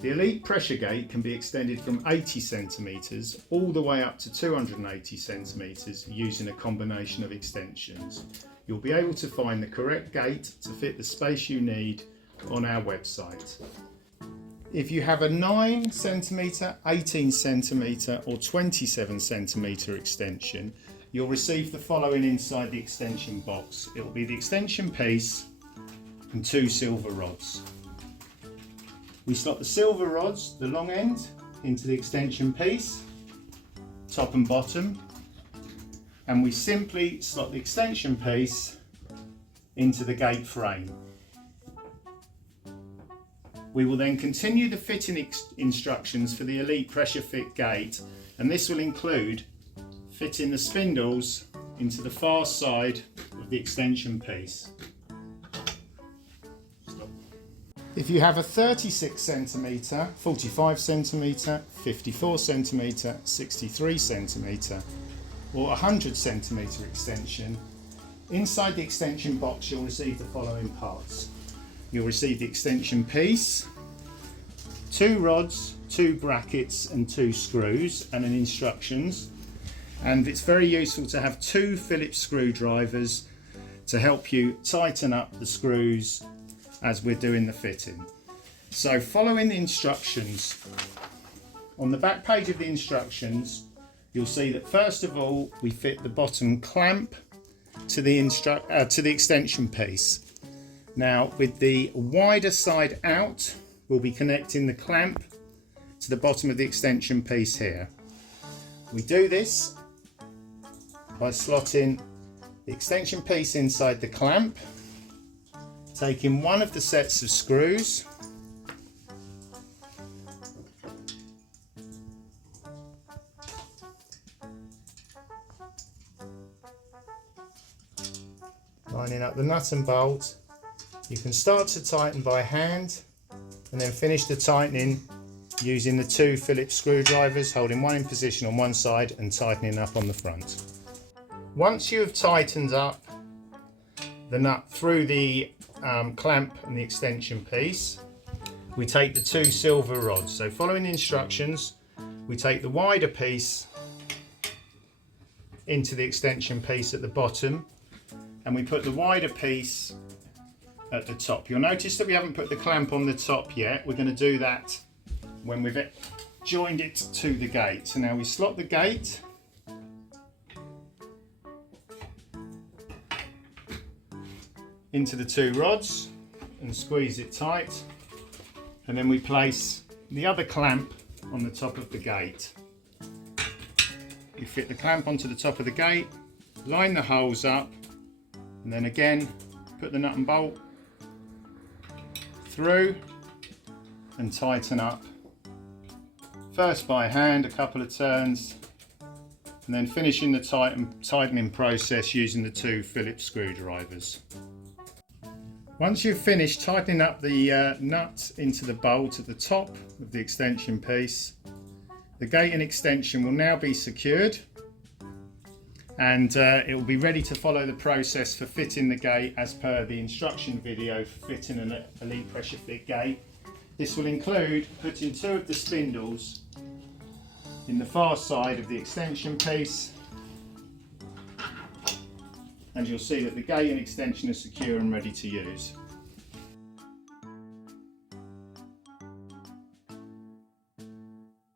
The Elite pressure gate can be extended from 80 centimetres all the way up to 280 centimetres using a combination of extensions. You'll be able to find the correct gate to fit the space you need on our website. If you have a 9 centimetre, 18 centimetre or 27 centimetre extension, you'll receive the following inside the extension box. It will be the extension piece and 2 silver rods. We slot the silver rods, the long end, into the extension piece, top and bottom, and we simply slot the extension piece into the gate frame. We will then continue the fitting instructions for the Elite pressure fit gate, and this will include fitting the spindles into the far side of the extension piece. If you have a 36 centimetre, 45 centimetre, 54 centimetre, 63 centimetre or 100 centimetre extension, inside the extension box you'll receive the following parts. You'll receive the extension piece, 2 rods, 2 brackets and 2 screws and an instructions. And it's very useful to have 2 Phillips screwdrivers to help you tighten up the screws as we're doing the fitting. So following the instructions, on the back page of the instructions you'll see that first of all we fit the bottom clamp to the extension piece. Now with the wider side out, we'll be connecting the clamp to the bottom of the extension piece here. We do this by slotting the extension piece inside the clamp, taking one of the sets of screws, lining up the nut and bolt. You can start to tighten by hand and then finish the tightening using the 2 Phillips screwdrivers, holding one in position on one side and tightening up on the front. Once you have tightened up the nut through the clamp and the extension piece, we take the 2 silver rods. So following the instructions, we take the wider piece into the extension piece at the bottom and we put the wider piece at the top. You'll notice that we haven't put the clamp on the top yet. We're going to do that when we've joined it to the gate. So now we slot the gate into the 2 rods and squeeze it tight, and then we place the other clamp on the top of the gate. You fit the clamp onto the top of the gate, line the holes up, and then again put the nut and bolt through and tighten up, first by hand a couple of turns and then finishing the tightening process using the 2 Phillips screwdrivers. Once you've finished tightening up the nut into the bolt at the top of the extension piece, the gate and extension will now be secured, and it will be ready to follow the process for fitting the gate as per the instruction video for fitting an Elite pressure fit gate. This will include putting 2 of the spindles in the far side of the extension piece, and you'll see that the gate and extension are secure and ready to use.